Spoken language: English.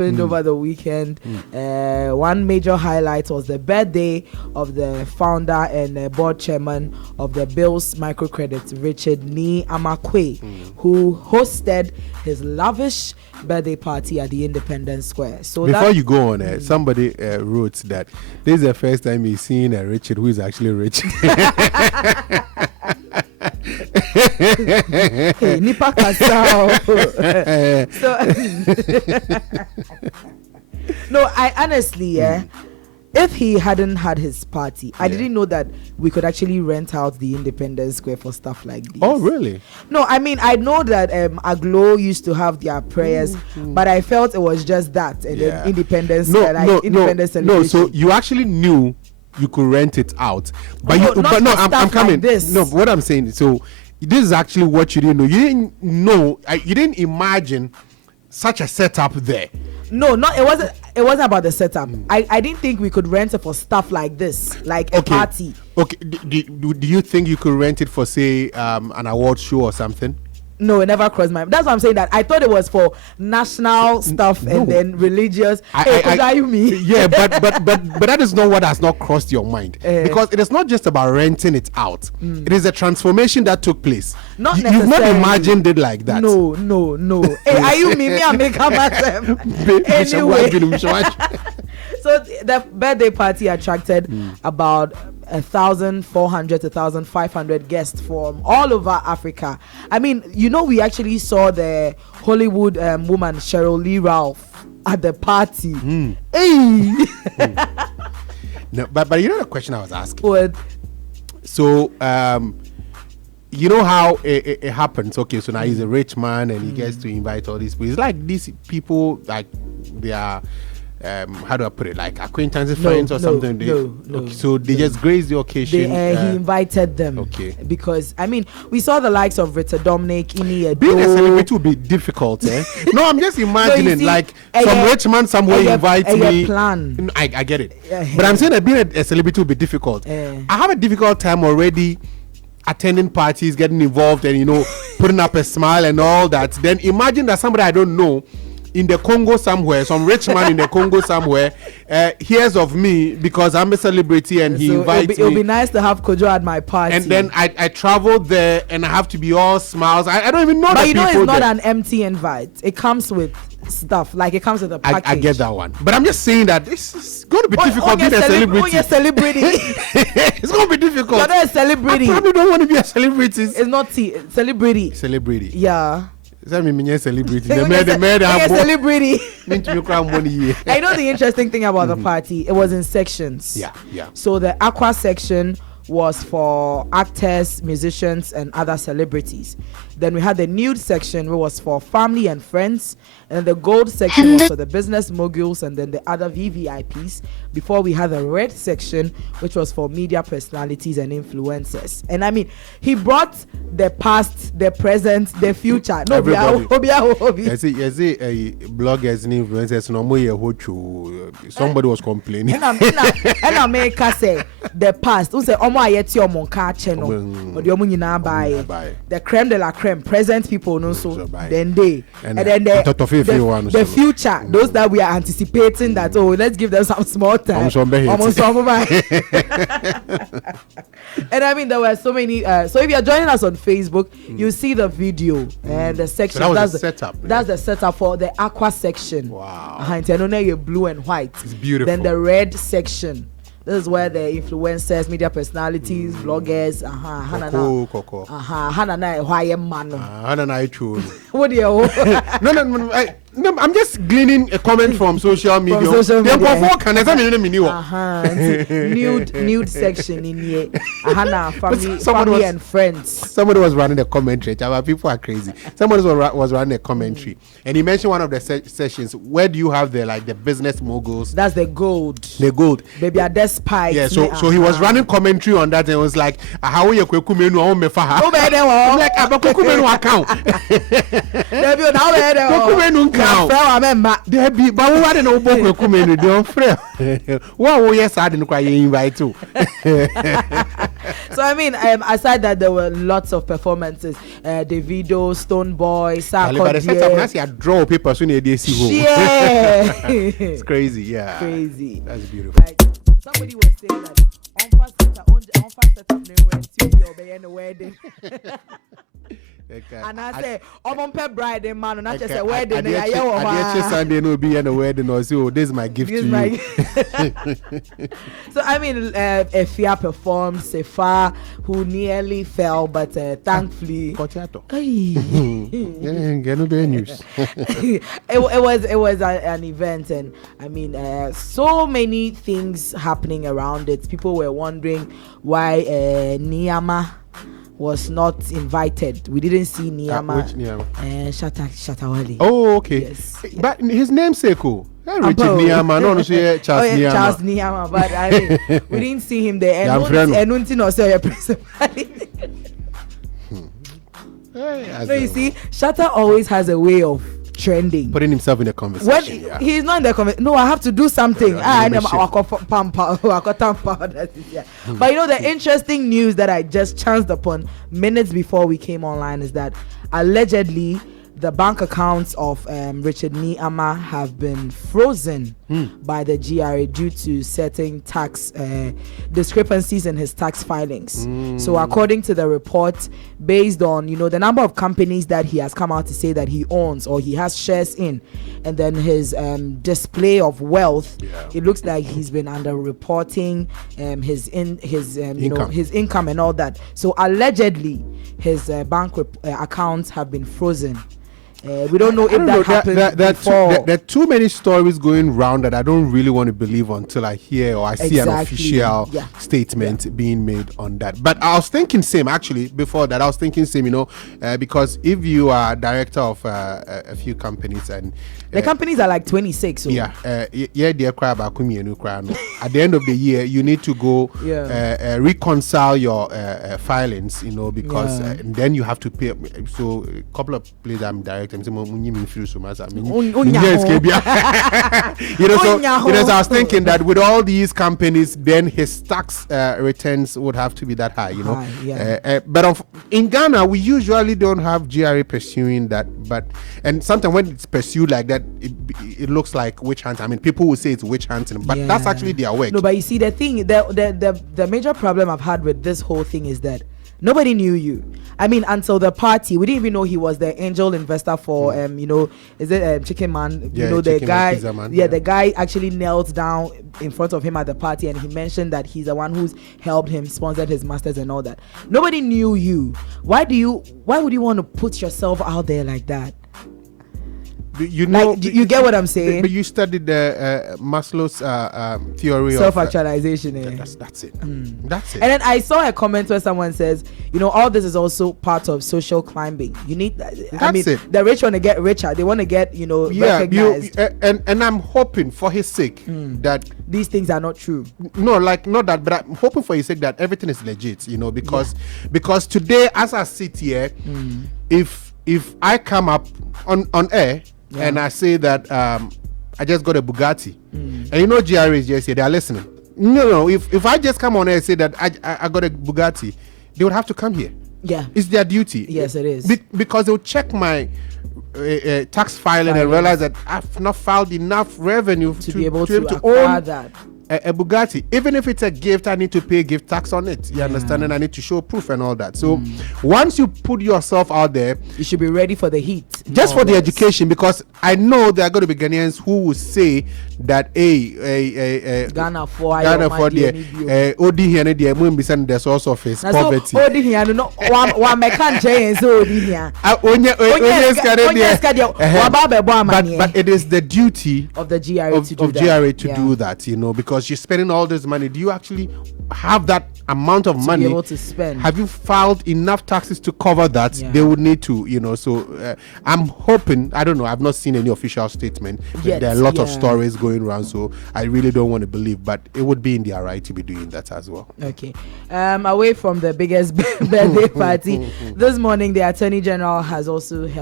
over the weekend. One major highlight was the birthday of the founder and board chairman of the Bills Microcredit, Richard Nii Armah Quaye, who hosted his lavish birthday party at the Independence Square. So before you go on, somebody wrote that this is the first time he's seen a Richard who is actually rich. Nipa Kasao. No, I honestly, if he hadn't had his party, I didn't know that we could actually rent out the Independence Square for stuff like this. Oh, really? No, I mean, I know that Aglo used to have their prayers, but I felt it was just that, and then Independence Square, Independence celebration. No, so you actually knew you could rent it out, but I'm coming. Like this. No, what I'm saying, so this is actually what you didn't know. You didn't know. You didn't imagine such a setup there. No, it wasn't about the setup. I didn't think we could rent it for stuff like this, like a party. Okay, do you think you could rent it for, say, an award show or something? No, it never crossed my mind. That's what I'm saying, that I thought it was for national stuff and then religious. Yeah, but that is not what has not crossed your mind, because it is not just about renting it out. It is a transformation that took place. You've not imagined it like that. No. Hey, are you me? I make a myself. Anyway. So the birthday party attracted about 1,400 to 1,500 guests from all over Africa. I mean, we actually saw the Hollywood woman Cheryl Lee Ralph at the party. Hey. No, but the question I was asking. What? So you know how it happens. Okay, so now he's a rich man and he gets to invite all these people. It's like these people, like they are how do I put it, like acquaintances, friends or something? Okay, so they just grace the occasion. He invited them. Okay. Because we saw the likes of Rita Dominic, Ini Edo. Being a celebrity would be difficult, No, I'm just imagining like some rich man somewhere invites me. Plan. I get it. But I'm saying that being a celebrity would be difficult. I have a difficult time already attending parties, getting involved and putting up a smile and all that. Then imagine that somebody I don't know in the Congo somewhere, some rich man in the Congo somewhere hears of me because I'm a celebrity and he invites me. It'll be nice to have Kojo at my party. And then I travel there and I have to be all smiles. I don't even know that people. But it's not an empty invite. It comes with stuff. Like it comes with a package. I get that one. But I'm just saying that this is going to be difficult being a celebrity. You're a celebrity. It's going to be difficult. You're not a celebrity. I probably don't want to be a celebrity. It's not celebrity. Celebrity. Yeah. Celebrity. Celebrity. I know the interesting thing about the party, it was in sections. Yeah. So the aqua section was for actors, musicians, and other celebrities. Then we had the nude section, which was for family and friends. And the gold section was for the business moguls and then the other VVIPs. Before we had the red section, which was for media personalities and influencers. And he brought the past, the present, the future. No, everybody. Bloggers and influencers, somebody was complaining. And America say the past. Who say the creme de la creme, present people no so then they and then the future, those that we are anticipating that let's give them some small time. And there were so many. So if you are joining us on Facebook, you see the video and the section. So that's the setup. That's the setup for the aqua section. Wow. Blue and white. It's beautiful. Then the red section. This is where the influencers, media personalities, bloggers, What do you? No, I'm just gleaning a comment from social media. Nude section in here. Family and friends. Somebody was running a commentary. People are crazy. Somebody was running a commentary, and he mentioned one of the sessions. Where do you have the business moguls? That's the gold. The gold. Baby, are there spikes? Yeah. So he was running commentary on that, and it was like, "How you kwekumenu on me faha?" No better. I'm like, "But kwekumenu account." Baby, now better. Kwekumenu account. There be, but what are no book kwekumenu? Don't fret. What we are sad and crying invite to. So I mean, aside that, there were lots of performances. Davido, Stoneboy, Sarkodie. I draw paper soon. Yeah, it's crazy. Yeah, crazy. That's beautiful. Like, somebody was saying that on fast set of the wedding. And I say, I'm on bride and man, and I just say wedding. I Sunday no be in a wedding or so. This is my gift to you. So I mean, Efia performed Sefa, who nearly fell, but thankfully, it was an event, and I mean, so many things happening around it. People were wondering why Nii Armah was not invited. We didn't see Nii Armah. Which Nii Armah? Shatawale. Oh, okay. Yes. But his namesake, Richard Nii Armah, no, Charles Nii Armah. Charles Nii Armah, but I mean, we didn't see him there. And no, you see, Shatta always has a way of trending, putting himself in a conversation. When he's not in the conversation, no, I have to do something. But you know, the interesting news that I just chanced upon minutes before we came online is that allegedly the bank accounts of Richard Nii Armah have been frozen by the GRA due to certain tax discrepancies in his tax filings. So according to the report, based on the number of companies that he has come out to say that he owns or he has shares in, and then his display of wealth, it looks like he's been underreporting his income and all that. So allegedly his bank accounts have been frozen. We don't know if that happened before. There are too many stories going round that I don't really want to believe until I hear or I see an official statement being made on that. But I was thinking same actually before that. I was thinking same, because if you are director of a few companies and the companies are like 26. So. At the end of the year, you need to go reconcile your filings, because and then you have to pay. So a couple of places I'm directing. So I was thinking that with all these companies, then his tax returns would have to be that high, but in Ghana, we usually don't have GRA pursuing that. And sometimes when it's pursued like that, it looks like witch hunting. I mean, people will say it's witch hunting, but that's actually their work. No, but you see, the thing, the major problem I've had with this whole thing is that nobody knew you. I mean, until the party, we didn't even know he was the angel investor for, is it Chicken Man? The guy, the guy actually knelt down in front of him at the party, and he mentioned that he's the one who's helped him, sponsored his masters and all that. Nobody knew you. Why would you want to put yourself out there like that? You get what I'm saying? But you studied the Maslow's theory self-actualization. That's it. That's it. And then I saw a comment where someone says, all this is also part of social climbing. You need the rich want to get richer. They want to get, recognized. And I'm hoping for his sake that these things are not true. No, like not that, but I'm hoping for his sake that everything is legit. Because today, as I sit here, if I come up on air. And I say that I just got a Bugatti. And GRA is just here, they are listening. No, if I just come on air and say that I got a Bugatti, they would have to come here. Yeah. It's their duty. Yes, it is. Because they'll check my tax filing and realize that I've not filed enough revenue to be able to own that. A Bugatti. Even if it's a gift, I need to pay gift tax on it. You understand? And I need to show proof and all that. So once you put yourself out there, you should be ready for the heat. Just for the education, because I know there are going to be Ghanaians who will say that Ghana for the Odi here the source of his poverty. Odi here no one can change Odi here. But it is the duty of the GRA to do that, because you're spending all this money. Do you actually have that amount of money to be able to spend? Have you filed enough taxes to cover that? They would need to, so I'm hoping, I don't know, I've not seen any official statement. There are a lot of stories going around, so I really don't want to believe, but it would be in their right to be doing that as well. Okay. Away from the biggest birthday party, this morning the Attorney General has also held